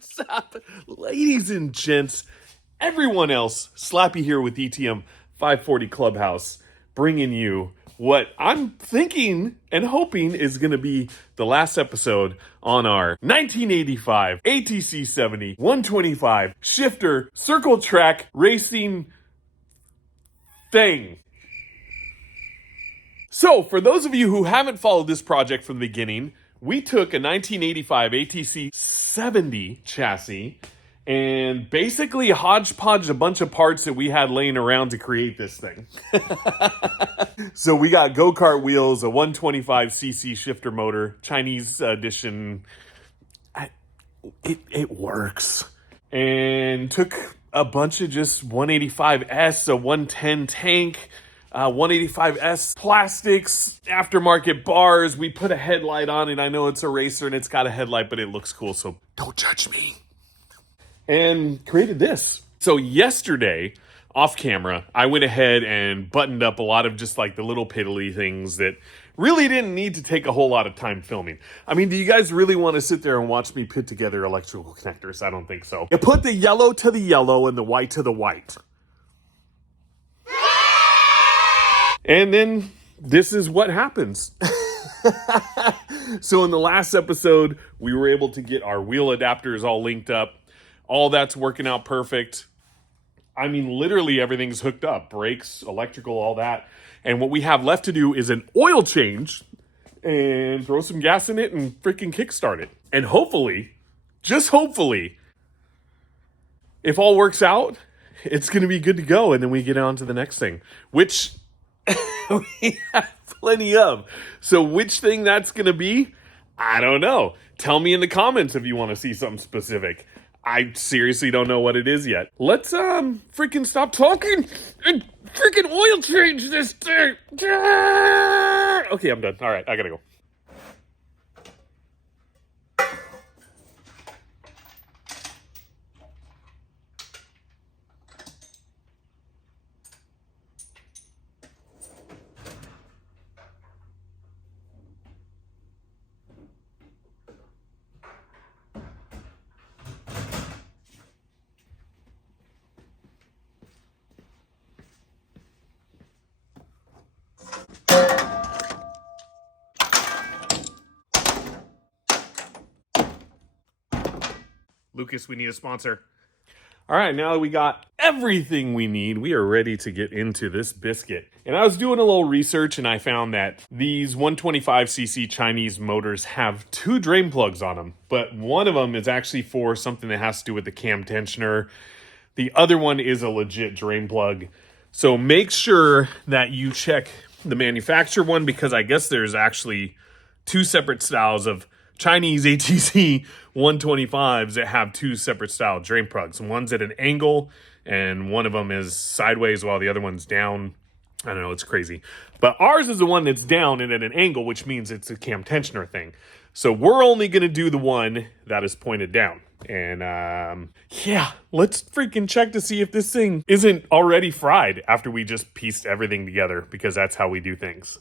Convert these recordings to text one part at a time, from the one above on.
Stop. Ladies and gents, everyone else, Slappy here with ETM 540 Clubhouse, bringing you what I'm thinking and hoping is going to be the last episode on our 1985 ATC70 125 shifter circle track racing thing. So, for those of you who haven't followed this project from the beginning, we took a 1985 ATC70 chassis and basically hodgepodged a bunch of parts that we had laying around to create this thing. So we got go-kart wheels, a 125cc shifter motor, Chinese edition. It works. And took a bunch of just 185S, a 110 tank, 185S plastics, aftermarket bars. We put a headlight on it. I know it's a racer and it's got a headlight, but it looks cool, so don't judge me. And created this. So yesterday, off camera, I went ahead and buttoned up a lot of just like the little piddly things that really didn't need to take a whole lot of time filming. I mean, do you guys really want to sit there and watch me put together electrical connectors? I don't think so. You put the yellow to the yellow and the white to the white. And then this is what happens. So in the last episode, we were able to get our wheel adapters all linked up. All that's working out perfect. I mean, literally everything's hooked up. Brakes, electrical, all that. And what we have left to do is an oil change and throw some gas in it and freaking kickstart it. And hopefully, just hopefully, if all works out, it's going to be good to go. And then we get on to the next thing, which we have plenty of. So which thing that's going to be, I don't know. Tell me in the comments if you want to see something specific. I seriously don't know what it is yet. Let's freaking stop talking and freaking oil change this thing. Okay, I'm done. All right, I gotta go. Lucas, we need a sponsor. All right, now that we got everything we need, we are ready to get into this biscuit. And I was doing a little research and I found that these 125cc Chinese motors have 2 drain plugs on them, but one of them is actually for something that has to do with the cam tensioner. The other one is a legit drain plug. So make sure that you check the manufacturer one, because I guess there's actually 2 separate styles of Chinese ATC 125s that have 2 separate style drain plugs. One's at an angle and one of them is sideways while the other one's down. I don't know, it's crazy. But ours is the one that's down and at an angle, which means it's a cam tensioner thing. So we're only going to do the one that is pointed down. And yeah, let's freaking check to see if this thing isn't already fried after we just pieced everything together, because that's how we do things.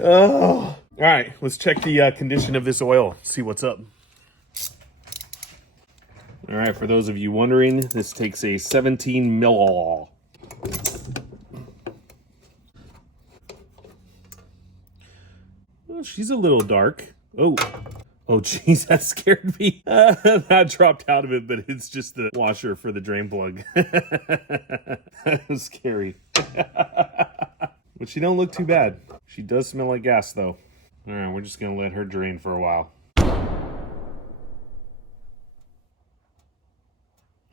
Oh. All right, let's check the condition of this oil, see what's up. All right, for those of you wondering, this takes a 17 mil. Well, she's a little dark. Oh, geez, that scared me. That dropped out of it, but it's just the washer for the drain plug. That was scary. But she don't look too bad. She does smell like gas, though. All right, we're just going to let her drain for a while.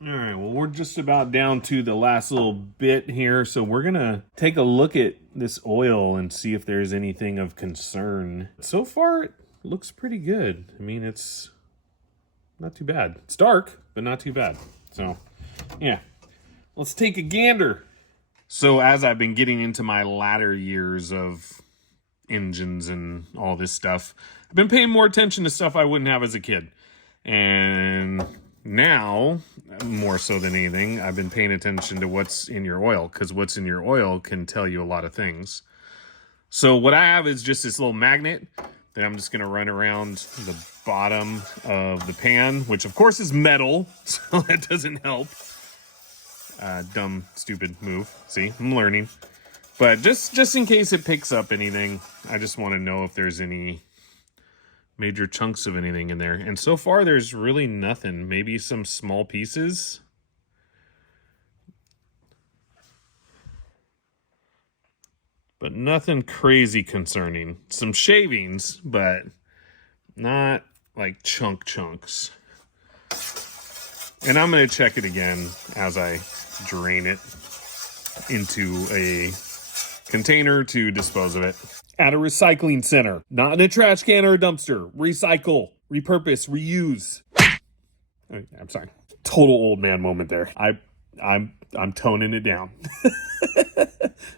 All right, well, we're just about down to the last little bit here, so we're going to take a look at this oil and see if there's anything of concern. So far, it looks pretty good. I mean, it's not too bad. It's dark, but not too bad. So, yeah, let's take a gander. So as I've been getting into my latter years of engines and all this stuff, I've been paying more attention to stuff I wouldn't have as a kid. And Now, more so than anything, I've been paying attention to what's in your oil, because what's in your oil can tell you a lot of things. So what I have is just this little magnet that I'm just going to run around the bottom of the pan, which of course is metal, so that doesn't help. Dumb, stupid move. See, I'm learning. But just in case it picks up anything, I just want to know if there's any major chunks of anything in there. And so far, there's really nothing. Maybe some small pieces. But nothing crazy concerning. Some shavings, but not like chunks. And I'm going to check it again as I drain it into a container to dispose of it. At a recycling center, not in a trash can or a dumpster. Recycle, repurpose, reuse. I'm sorry. Total old man moment there. I'm toning it down.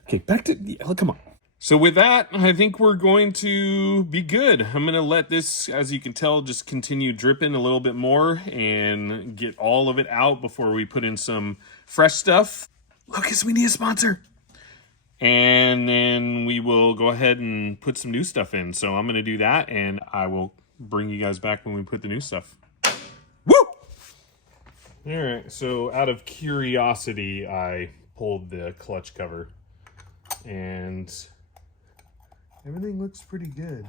Okay, back to, come on. So with that, I think we're going to be good. I'm going to let this, as you can tell, just continue dripping a little bit more and get all of it out before we put in some fresh stuff. Lucas, we need a sponsor. And then we will go ahead and put some new stuff in. So I'm going to do that, and I will bring you guys back when we put the new stuff. Woo! All right, so out of curiosity, I pulled the clutch cover, and everything looks pretty good.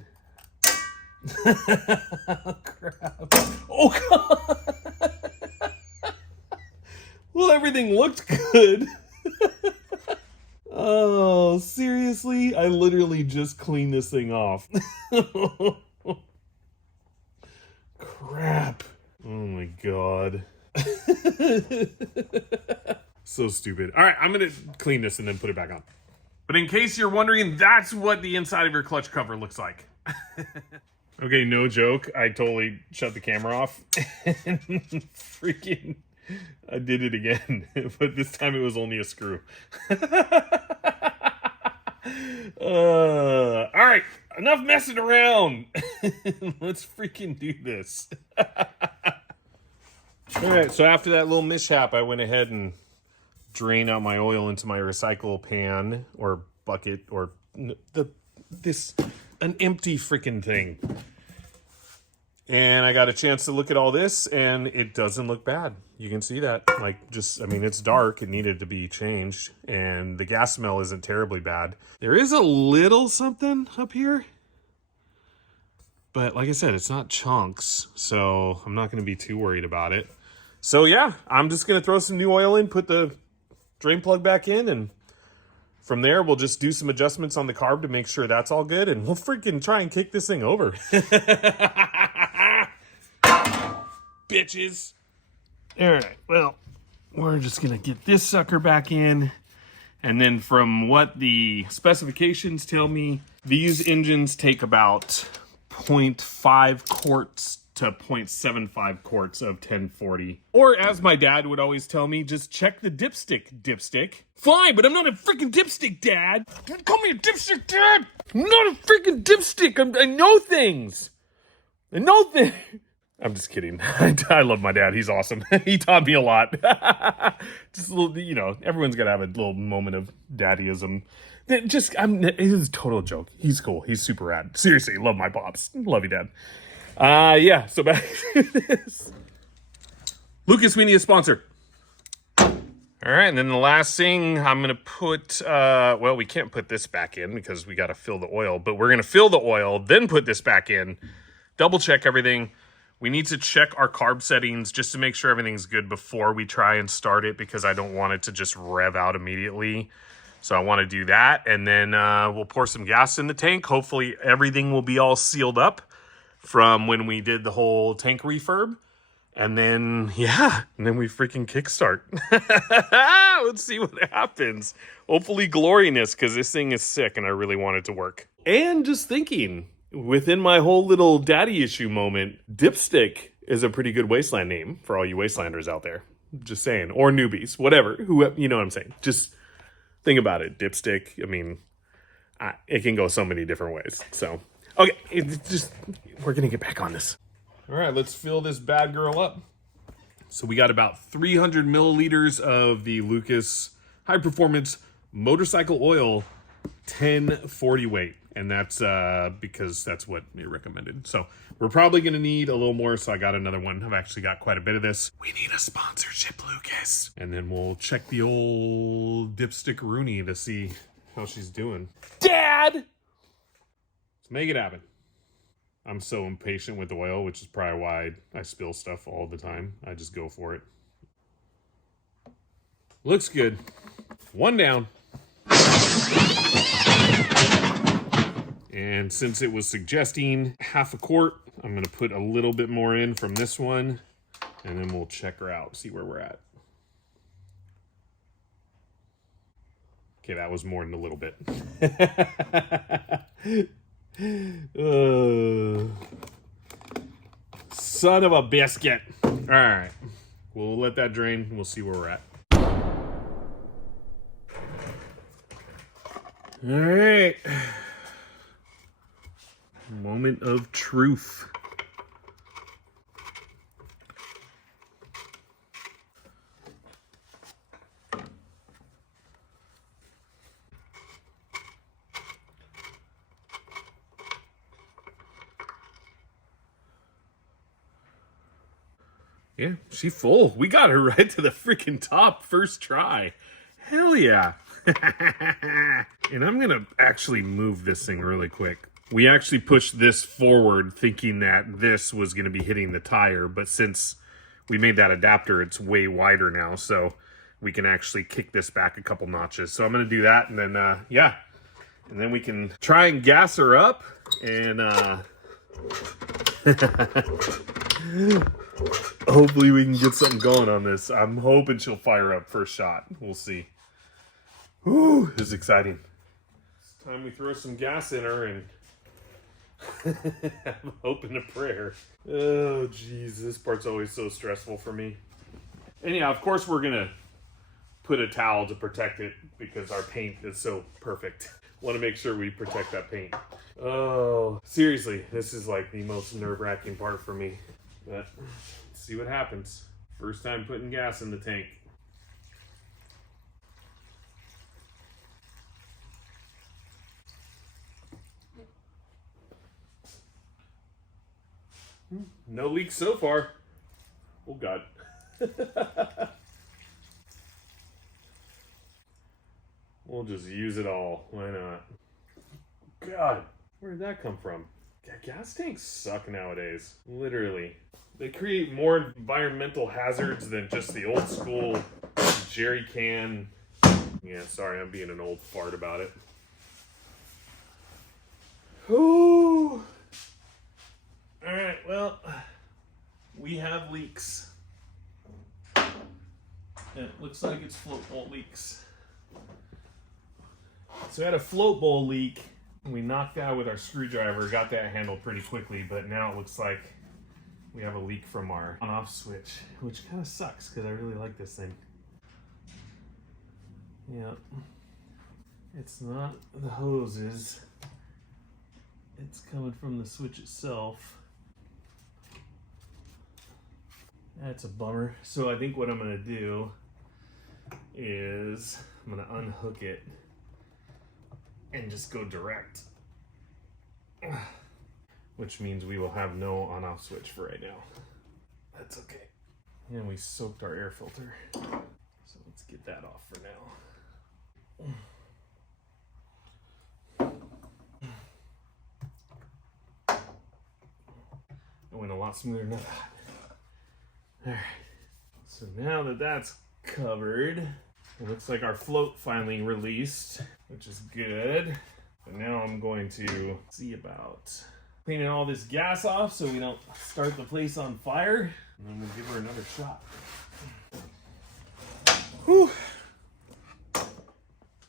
Oh, crap. Oh, God. Well, everything looked good. Oh, seriously? I literally just cleaned this thing off. Crap. Oh my God. So stupid. All right, I'm going to clean this and then put it back on. But in case you're wondering, that's what the inside of your clutch cover looks like. Okay, no joke. I totally shut the camera off. And freaking... I did it again, but this time it was only a screw. All right, enough messing around. Let's freaking do this. All right, so after that little mishap, I went ahead and drained out my oil into my recycle pan or bucket or an empty freaking thing. And I got a chance to look at all this, and it doesn't look bad. You can see that. It's dark. It needed to be changed. And the gas smell isn't terribly bad. There is a little something up here. But like I said, it's not chunks. So I'm not going to be too worried about it. So yeah, I'm just going to throw some new oil in, put the drain plug back in, and from there, we'll just do some adjustments on the carb to make sure that's all good. And we'll freaking try and kick this thing over. Bitches. All right, well, we're just going to get this sucker back in. And then from what the specifications tell me, these engines take about 0.5 quarts to 0.75 quarts of 1040. Or as my dad would always tell me, just check the dipstick. Fine, but I'm not a freaking dipstick, Dad. Don't call me a dipstick, Dad. I'm not a freaking dipstick. I know things. I'm just kidding. I love my dad. He's awesome. He taught me a lot. Just a little, everyone's got to have a little moment of daddyism. It is a total joke. He's cool. He's super rad. Seriously, love my pops. Love you, Dad. Yeah, so back to this. Lucas, we need a sponsor. All right, and then the last thing I'm going to put, we can't put this back in because we got to fill the oil, but we're going to fill the oil, then put this back in, double check everything. We need to check our carb settings just to make sure everything's good before we try and start it because I don't want it to just rev out immediately. So I want to do that, and then we'll pour some gas in the tank. Hopefully everything will be all sealed up from when we did the whole tank refurb. And then, and then we freaking kickstart. Let's see what happens. Hopefully gloriness, because this thing is sick and I really want it to work. And just thinking, within my whole little daddy issue moment, Dipstick is a pretty good wasteland name for all you wastelanders out there. Just saying. Or newbies, whatever. You know what I'm saying. Just think about it. Dipstick, it can go so many different ways. So, okay, we're going to get back on this. All right, let's fill this bad girl up. So we got about 300 milliliters of the Lucas High Performance Motorcycle Oil 1040 weight. And that's because that's what they recommended. So we're probably going to need a little more. So I got another one. I've actually got quite a bit of this. We need a sponsorship, Lucas. And then we'll check the old dipstick Rooney to see how she's doing. Dad! Let's make it happen. I'm so impatient with oil, which is probably why I spill stuff all the time. I just go for it. Looks good. One down. And since it was suggesting half a quart, I'm going to put a little bit more in from this one. And then we'll check her out, see where we're at. Okay, that was more than a little bit. Son of a biscuit. All right. We'll let that drain. We'll see where we're at. All right. Moment of truth. Yeah, she's full. We got her right to the freaking top first try. Hell yeah. And I'm going to actually move this thing really quick. We actually pushed this forward thinking that this was going to be hitting the tire, but since we made that adapter, it's way wider now, so we can actually kick this back a couple notches. So I'm going to do that, and then, yeah. And then we can try and gas her up, and hopefully we can get something going on this. I'm hoping she'll fire up first shot. We'll see. Whew, this is exciting. It's time we throw some gas in her and I'm hoping a prayer. Oh, geez, this part's always so stressful for me. Anyhow, of course, we're gonna put a towel to protect it because our paint is so perfect. Want to make sure we protect that paint. Oh, seriously, this is like the most nerve-wracking part for me. But let's see what happens. First time putting gas in the tank. No leaks so far. Oh, God. We'll just use it all. Why not? God, where did that come from? Gas tanks suck nowadays. Literally. They create more environmental hazards than just the old school jerry can. Yeah, sorry, I'm being an old fart about it. Ooh. Alright, well, we have leaks. It looks like it's float bowl leaks. So we had a float bowl leak. We knocked out with our screwdriver, got that handled pretty quickly, but now it looks like we have a leak from our on-off switch, which kind of sucks because I really like this thing. Yeah, it's not the hoses. It's coming from the switch itself. That's a bummer. So I think what I'm gonna do is I'm gonna unhook it and just go direct. Which means we will have no on-off switch for right now. That's okay. And we soaked our air filter. So let's get that off for now. It went a lot smoother than that. Alright, so now that that's covered, it looks like our float finally released, which is good. But now I'm going to see about cleaning all this gas off so we don't start the place on fire. And then we'll give her another shot. Whew.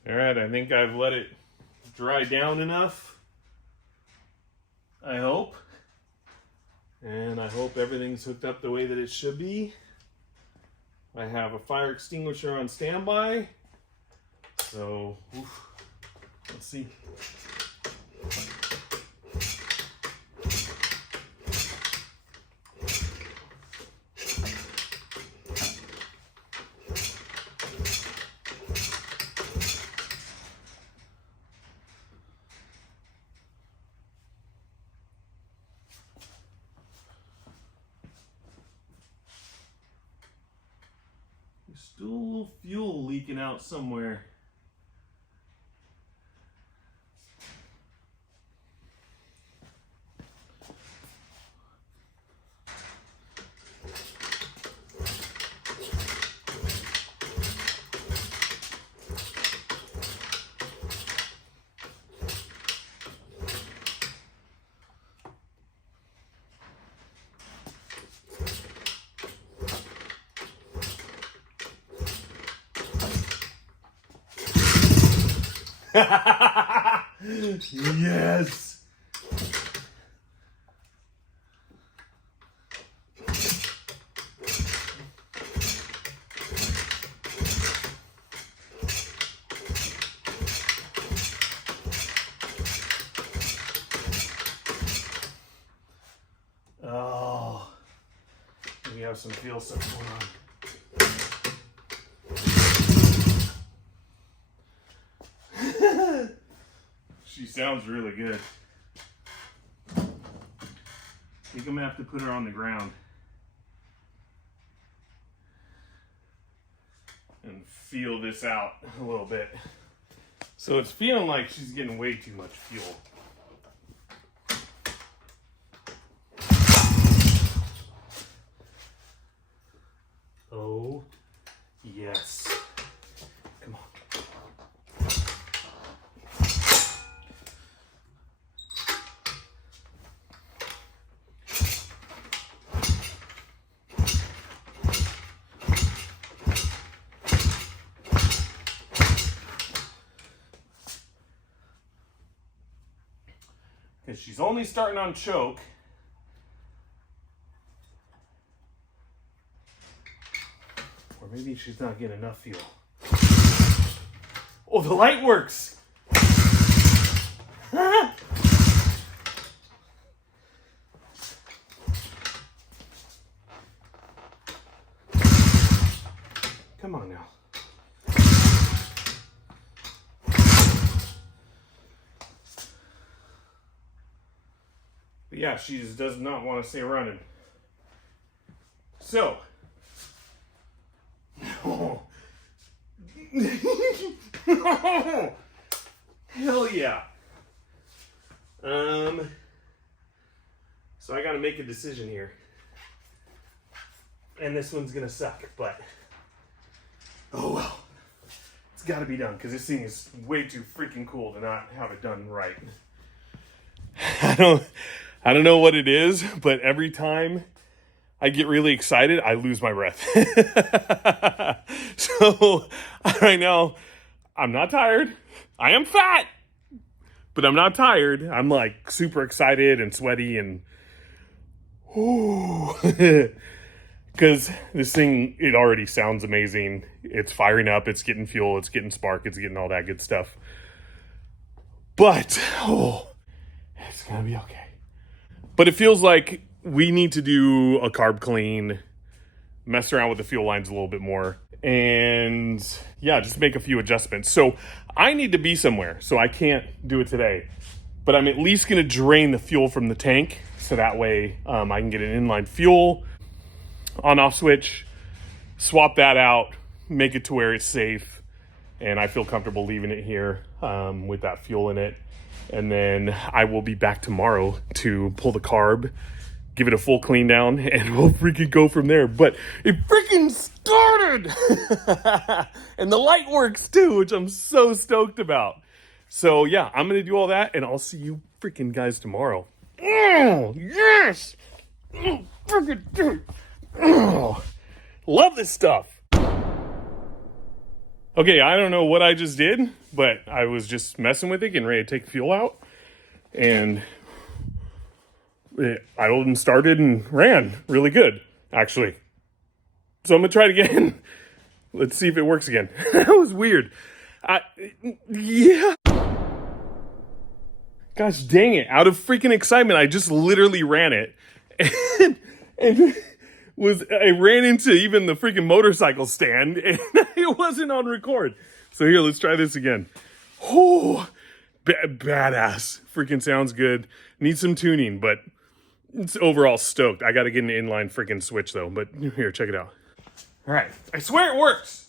Alright, I think I've let it dry down enough. I hope. And I hope everything's hooked up the way that it should be. I have a fire extinguisher on standby. So, let's see. Still a little fuel leaking out somewhere. Yes. Oh, we have some feel stuff going on. She sounds really good. I think I'm gonna have to put her on the ground and feel this out a little bit. So it's feeling like she's getting way too much fuel. Oh, yes. Come on. Because she's only starting on choke. Or maybe she's not getting enough fuel. Oh, the light works! Come on now. But yeah, she just does not want to stay running. So. Oh. Hell yeah. So I gotta make a decision here. And this one's gonna suck, but oh well. It's gotta be done, because this thing is way too freaking cool to not have it done right. I don't know what it is, but every time I get really excited, I lose my breath. So right now, I'm not tired. I am fat, but I'm not tired. I'm like super excited and sweaty and because this thing, it already sounds amazing. It's firing up, it's getting fuel, it's getting spark, it's getting all that good stuff. But it's gonna be okay. But it feels like we need to do a carb clean, mess around with the fuel lines a little bit more, and yeah, just make a few adjustments. So I need to be somewhere, so I can't do it today. But I'm at least going to drain the fuel from the tank, so that way I can get an inline fuel on-off switch, swap that out, make it to where it's safe, and I feel comfortable leaving it here with that fuel in it. And then I will be back tomorrow to pull the carb, give it a full clean down, and we'll freaking go from there. But it freaking started! And the light works too, which I'm so stoked about. So yeah, I'm gonna do all that, and I'll see you freaking guys tomorrow. Oh, yes! Oh, freaking dude! Oh, love this stuff. Okay, I don't know what I just did, but I was just messing with it, getting ready to take the fuel out, and it idled and started and ran really good, actually. So I'm gonna try it again. Let's see if it works again. That was weird. Yeah. Gosh dang it. Out of freaking excitement, I just literally ran it. And I ran into even the freaking motorcycle stand, and it wasn't on record. So here, let's try this again. Oh, badass. Freaking sounds good. Needs some tuning, but it's overall stoked. I got to get an inline freaking switch though. But here, check it out. All right, I swear it works.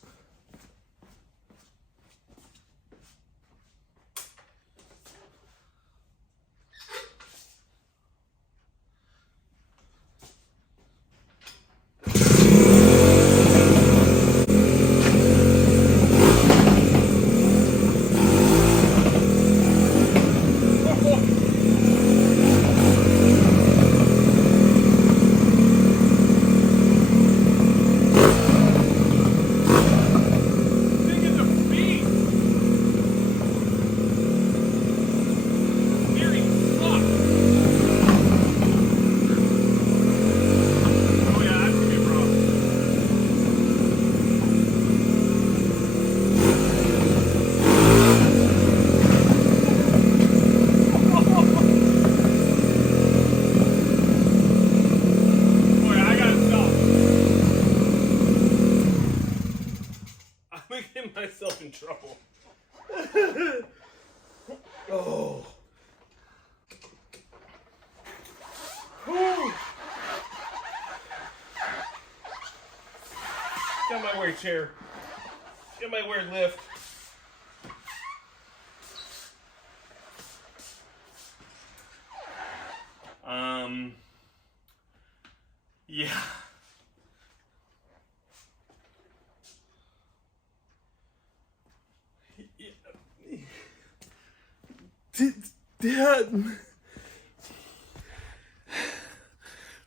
Myself in trouble. Oh. Whew. Got my weird chair. Got my weird lift. Yeah.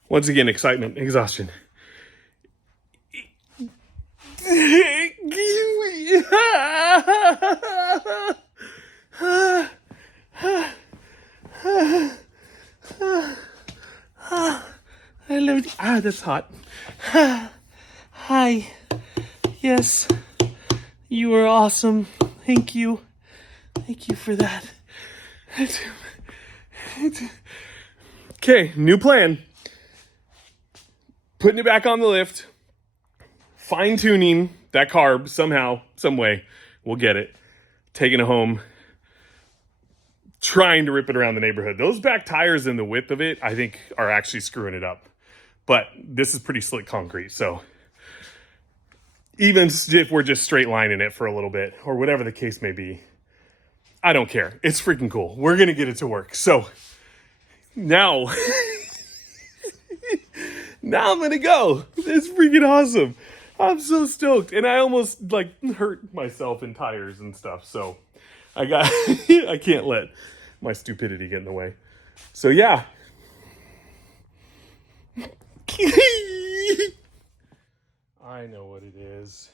Once again, excitement, exhaustion. I love you. That's hot. Hi. Yes. You are awesome. Thank you. Thank you for that. Okay, new plan. Putting it back on the lift. Fine-tuning that carb somehow, some way. We'll get it. Taking it home. Trying to rip it around the neighborhood. Those back tires and the width of it, I think, are actually screwing it up. But this is pretty slick concrete, so even if we're just straight lining it for a little bit, or whatever the case may be, I don't care. It's freaking cool. We're going to get it to work. So now, now I'm going to go. It's freaking awesome. I'm so stoked. And I almost hurt myself in tires and stuff. So I can't let my stupidity get in the way. So yeah. I know what it is.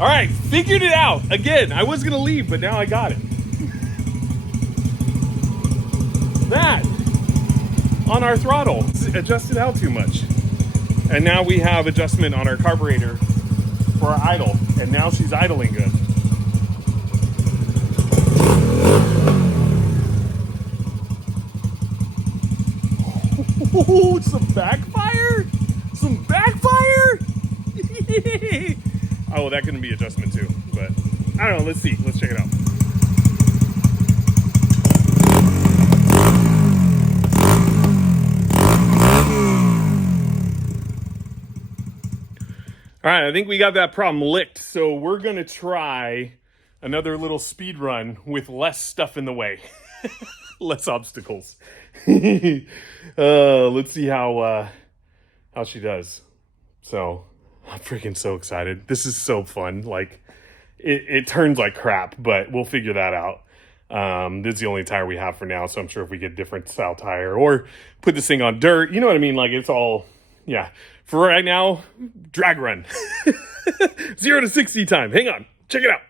All right, figured it out. Again, I was going to leave, but now I got it. That on our throttle adjusted out too much. And now we have adjustment on our carburetor for our idle. And now she's idling good. Oh, some backfire? Some backfire? Oh, well, that couldn't be adjustment too. But I don't know. Let's see. Let's check it out. All right, I think we got that problem licked. So we're going to try another little speed run with less stuff in the way. Less obstacles. Let's see how she does. So I'm freaking so excited. This is so fun. Like it turns like crap, but we'll figure that out. This is the only tire we have for now. So I'm sure if we get a different style tire or put this thing on dirt, you know what I mean? Like it's all, yeah. For right now, drag run. 0 to 60 time. Hang on. Check it out.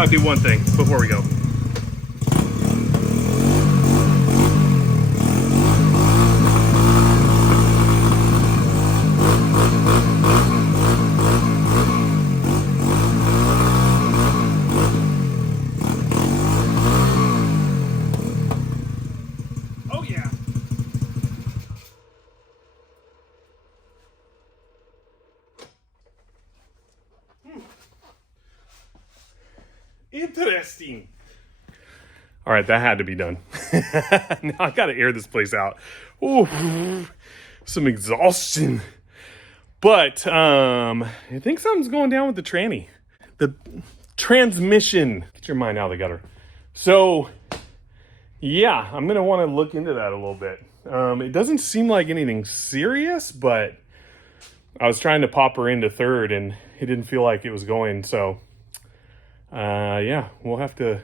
gotta do one thing before we go. Oh yeah. Interesting. All right, that had to be done. Now I gotta air this place out. Ooh, some exhaustion. But I think something's going down with the tranny. The transmission. Get your mind out of the gutter. So, yeah, I'm gonna want to look into that a little bit. It doesn't seem like anything serious, but I was trying to pop her into third, and it didn't feel like it was going. So, yeah, we'll have to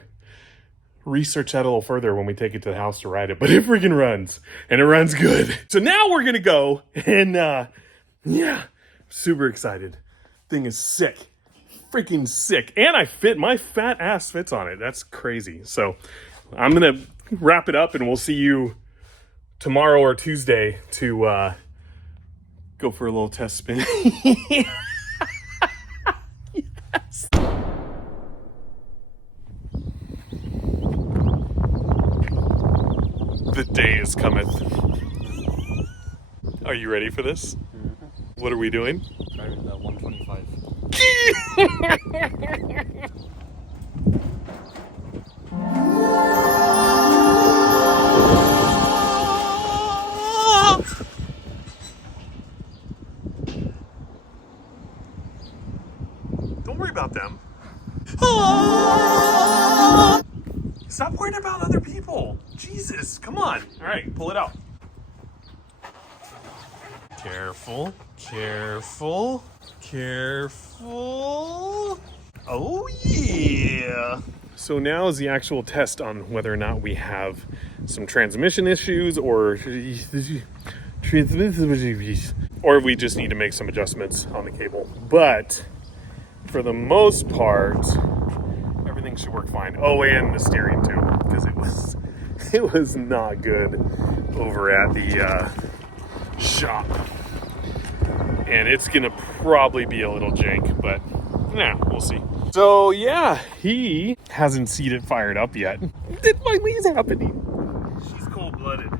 research that a little further when we take it to the house to ride it. But it freaking runs, and it runs good. So now we're gonna go, and yeah, super excited. Thing is sick, freaking sick, and my fat ass fits on it. That's crazy. So I'm gonna wrap it up, and we'll see you tomorrow or Tuesday to go for a little test spin. Yes. The day is cometh. Are you ready for this? Mm-hmm. What are we doing? Driving the 125. Don't worry about them. Stop worrying about other people. Jesus, come on. All right, pull it out. Careful, careful, careful. Oh, yeah. So now is the actual test on whether or not we have some transmission issues or if we just need to make some adjustments on the cable. But for the most part, everything should work fine. Oh, and the steering too, because it was not good over at the shop. And it's gonna probably be a little jank, but nah, we'll see. So yeah, he hasn't seen it fired up yet. It finally is happening. She's cold-blooded.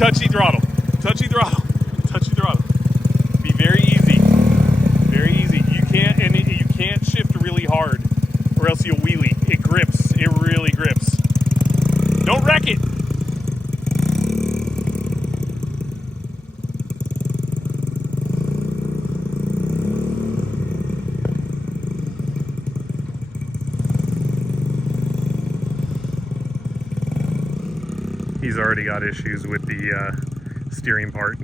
touchy throttle. Touchy throttle. Touchy throttle. Be very easy. Very easy. You can't shift really hard or else you'll wheelie. It grips. It really grips. Don't wreck it. He's already got issues with the steering part.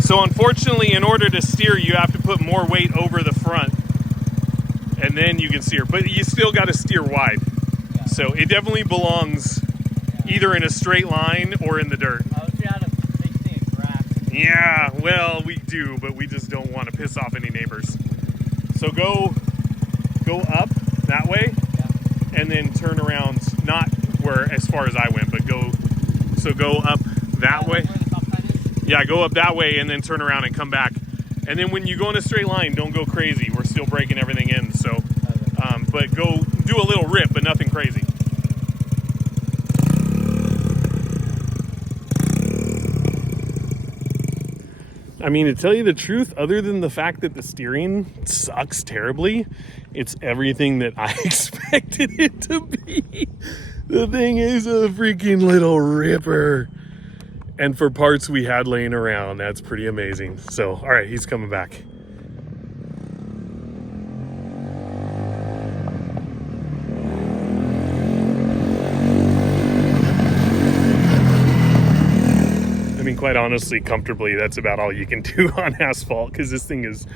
So unfortunately, in order to steer, you have to put more weight over the front, and then you can steer. But you still got to steer wide. Yeah. So it definitely belongs either in a straight line or in the dirt. Yeah, well, we do, but we just don't want to piss off any neighbors. So go up that way, and then turn around, not where as far as I went, but go up that way. Yeah, go up that way and then turn around and come back. And then when you go in a straight line, don't go crazy. We're still breaking everything in. So, but go do a little rip, but nothing crazy. I mean, to tell you the truth, other than the fact that the steering sucks terribly, it's everything that I expected it to be. The thing is a freaking little ripper. And for parts we had laying around, that's pretty amazing. So, all right, he's coming back. I mean, quite honestly, comfortably, that's about all you can do on asphalt, because this thing is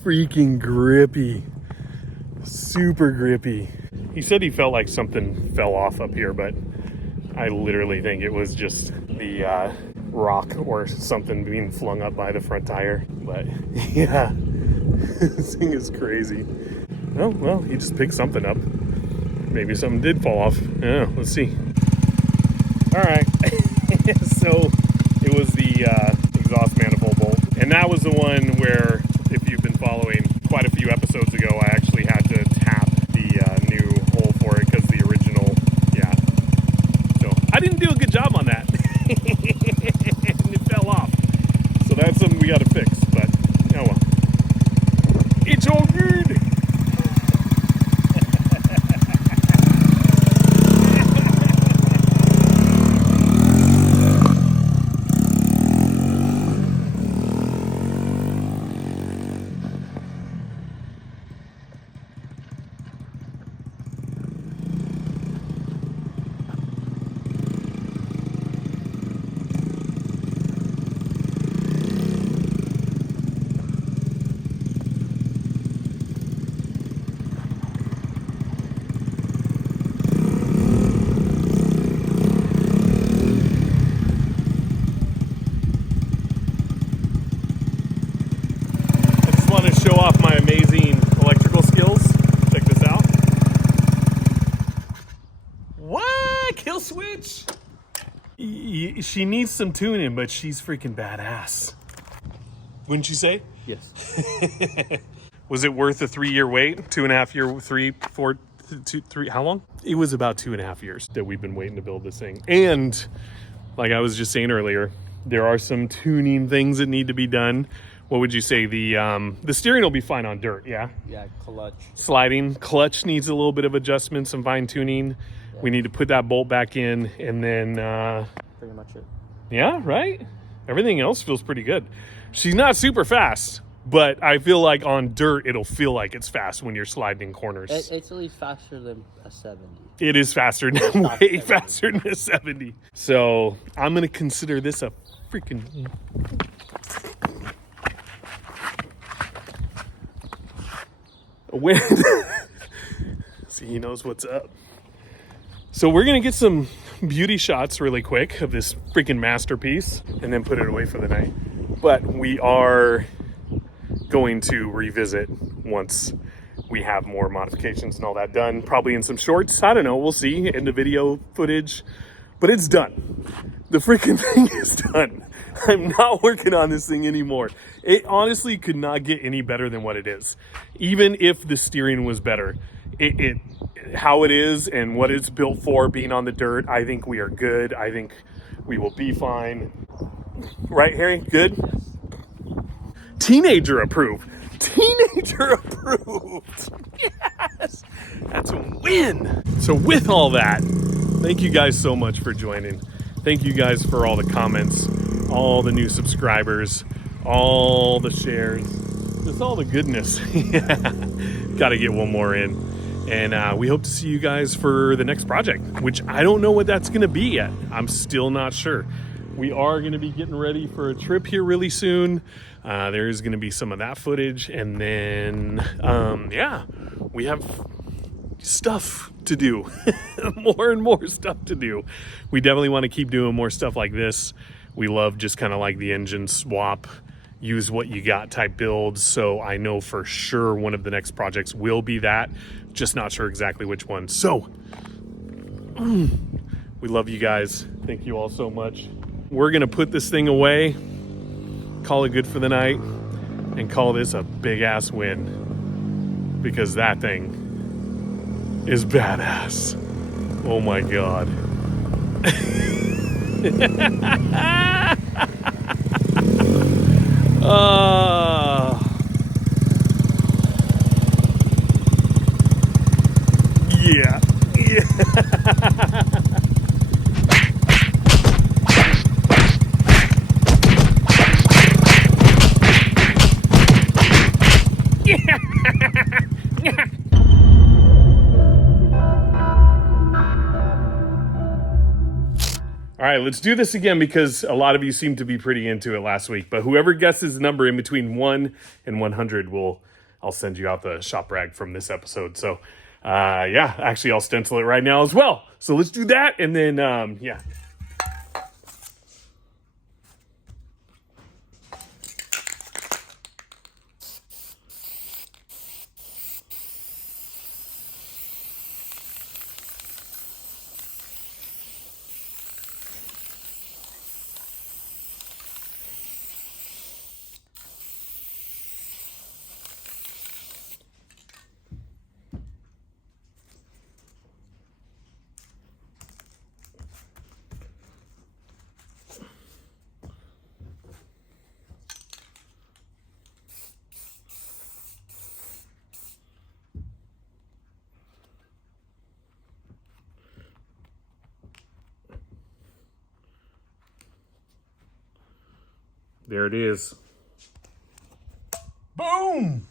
freaking grippy. Super grippy. He said he felt like something fell off up here, but I literally think it was just the rock or something being flung up by the front tire. But yeah, this thing is crazy. Oh, well, he just picked something up. Maybe something did fall off. Yeah, let's see. All right. So it was the exhaust manifold bolt. And that was the one where, if you've been following quite a few episodes ago, I actually had to tap the new hole for it because the original, yeah. So I didn't do a good job on that. And it fell off. So that's something we got to fix, but oh well. It's all good. Show off my amazing electrical skills. Check this out. What? Kill switch? She needs some tuning, but she's freaking badass. Wouldn't you say? Yes. Was it worth a 3-year wait? 2.5 year, 3, 4, 2, 3, how long? It was about 2.5 years that we've been waiting to build this thing. And like I was just saying earlier, there are some tuning things that need to be done. What would you say? The steering will be fine on dirt, yeah? Yeah, clutch. Sliding. Clutch needs a little bit of adjustment, some fine tuning. Yeah. We need to put that bolt back in, and then... pretty much it. Yeah, right? Everything else feels pretty good. She's not super fast, but I feel like on dirt, it'll feel like it's fast when you're sliding in corners. It's at least faster than a 70. It is faster, way faster than a 70. So I'm going to consider this a freaking... win. See, he knows what's up. So we're gonna get some beauty shots really quick of this freaking masterpiece and then put it away for the night. But we are going to revisit once we have more modifications and all that done, probably in some shorts. I don't know, we'll see in the video footage, but it's done. The freaking thing is done. I'm not working on this thing anymore. It honestly could not get any better than what it is. Even if the steering was better, how it is and what it's built for, being on the dirt, I think we are good. I think We will be fine. Right, Harry? Good? Teenager approved. Teenager approved. Yes. That's a win. So with all that, thank you guys so much for joining. Thank you guys for all the comments, all the new subscribers, all the shares, just all the goodness. Got to get one more in. And we hope to see you guys for the next project, which I don't know what that's going to be yet. I'm still not sure. We are going to be getting ready for a trip here really soon. There is going to be some of that footage. And then, yeah, we have stuff to do. More and more stuff to do. We definitely want to keep doing more stuff like this. We love just kind of like the engine swap, use what you got type builds. So I know for sure one of the next projects will be that. Just not sure exactly which one. So we love you guys. Thank you all so much. We're going to put this thing away, call it good for the night, and call this a big ass win, because that thing is badass. Oh my God. Yeah. Yeah. All right, let's do this again because a lot of you seemed to be pretty into it last week. But whoever guesses the number in between 1 and 100 I'll send you out the shop rag from this episode. So, yeah, actually I'll stencil it right now as well. So let's do that, and then, yeah. There it is. Boom!